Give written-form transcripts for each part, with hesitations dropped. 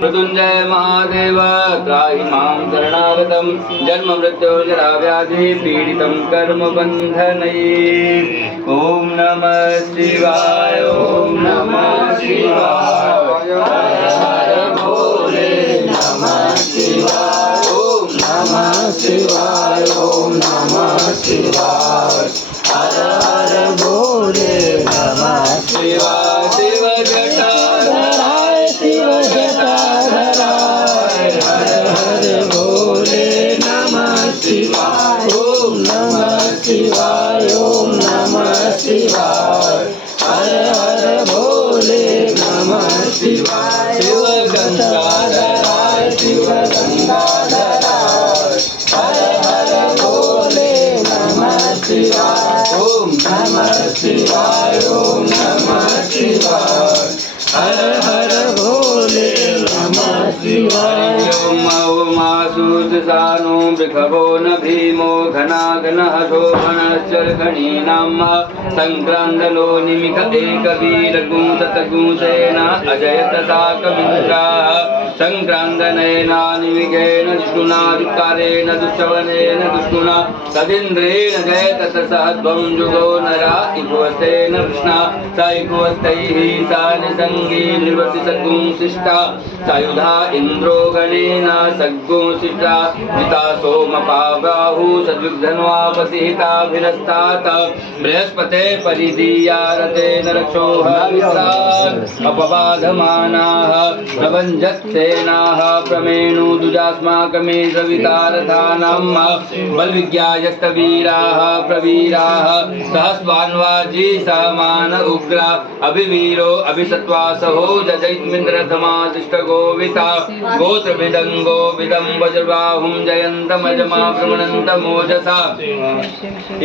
मृत्युंजय महादेव त्राहि मां शरणागतं जन्म मृत्यु जरा व्याधि पीडितं कर्म बन्धनैः। ओम नमः शिवाय ओम नमः शिवाय हर हर भोले नमः शिवाय ओम नमः शिवाय ओम नमः शिवाय हर हर भोले नमः शिवाय। शिव जटाधराय शिव जटाधराय हर हर भोले नमः शिवाय ओम नमः शिवाय ओम नमः शिवाय हर हर भोले नमः शिवाय। शिव गंगाधराय शिव गंगाधराय हर हर भोले नमः शिवाय ओम नमः शिवाय ओम नमः शिवाय हर हर भोले नमः शिवाय। ओम ओमासुतसानो वृषभो न भीमो घनाघनः शोभनश्चर्घणीनां संक्रान्दलो निमिष एकवीरगुंसतगुंसेन अजयत साकमिन्द्राः संक्रान्दनयना निमिषेण दुष्टुनादिकारेण दुष्टवनेन दुष्टुना तदिन्द्रेण जयत ततः जुगो नरा इकुवस्तेन कृष्णा स इकुवस्तैः सा निसङ्गी निवसि सद्गुंसिष्टा सायुधा इन्द्रो गणेन सद्गुंसिष्टा पिता सोमपाबाहु सद्विग्धन्वापतिहिताभिरस्तात् बृहस्पते परिदीया रतेन रक्षोः अपबाधमानाः प्रभञ्जत्सेनाः प्रमेणु दुजास्माकमे सवितारथानां बलविज्ञायस्तवीराः प्रवीराः सहस्वान्वाजी समान उग्रा अभिवीरो अभिसत्वासहो जजैत्मिन्द्रथमादिष्टगोविता गोत्रभिदङ्गो विदं वज्रबाहुं जयन्तमजमा प्रमणन्तमोजसा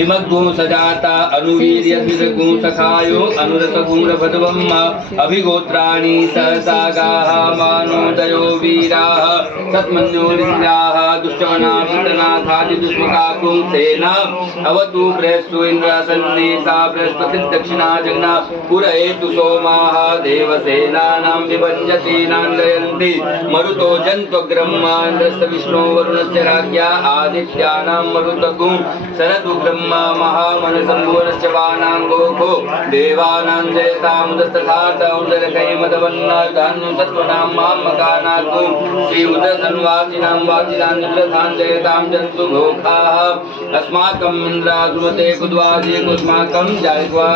इमग्गुंसजाता अनुवीर्यद्विदगुंसखायो अनुरसगुंरभद्वम् अभिगोत्राणि सहसागाः मानोदयो वीराः सत्मन्योरिन्द्राः दुष्टवनाभितनाथादिदुष्मकाकुंसेना अवतु बृहस्सु इन्द्रासन्नेता बृहस्पतिर्दक्षिणा जग्ना पुरयेतु सोमाः देवसेनानां विभञ्जतीनां जयन्ति मरुतो जन्त्वग्रह्मान्द्रस्य विष्णो वरुणस्य राज्ञा आदित्यानां मरुतगुं शरदु ब्रह्मा महामनसम्भुवनस्य वानाङ्गोखो देवानां जयतामुदस्तथातौदरकैमदवन्नाधान्यं सत्त्वनां मामकानागुं श्री उदसन्वासिनां वाचिनां निद्रथां जयतां जन्तु घोखाः अस्माकम् इन्द्रासुमते कुद्वाजी कुस्माकं जायित्वा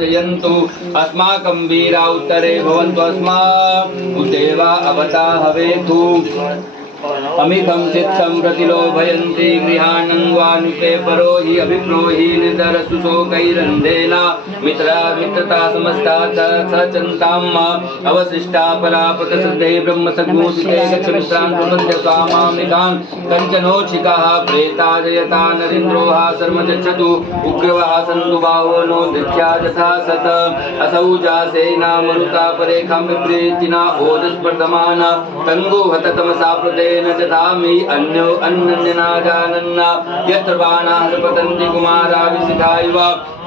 जयन्तु अस्माकं वीरा उत्तरे भवन्तु अस्मादेवा अवता हवेतु अमितं चित्तं प्रतिलोभयन्ति गृहाणन्वानुपे परो हि अभिप्रोहि निदरसुशोकैरन्धेन मित्रता समस्ता सचन्ताम् अवशिष्टा परापतसिद्धे ब्रह्मसद्गुंसिते गच्छमित्रान् प्रपद्य स्वामामिकान् कञ्चनोच्छिकाः प्रेता जयता नरेन्द्रोः शर्म गच्छतु उग्रवः सन्तु बाहो नो दृष्ट्या यथा सत असौ जासेना मरुता परेखां विप्रीतिना ओदस्पर्धमाना तङ्गो हत तमसा प्रदे न ददामि अन्यो अन्यन्यना जानन्ना यत्र बाणाः पतन्ति कुमारा विशिखा इव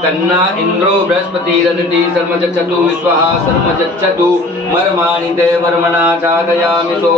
तन्ना इन्द्रो बृहस्पतिरदिति शर्म गच्छतु विश्वः शर्म गच्छतु मर्माणि ते वर्मणा चादयामि सो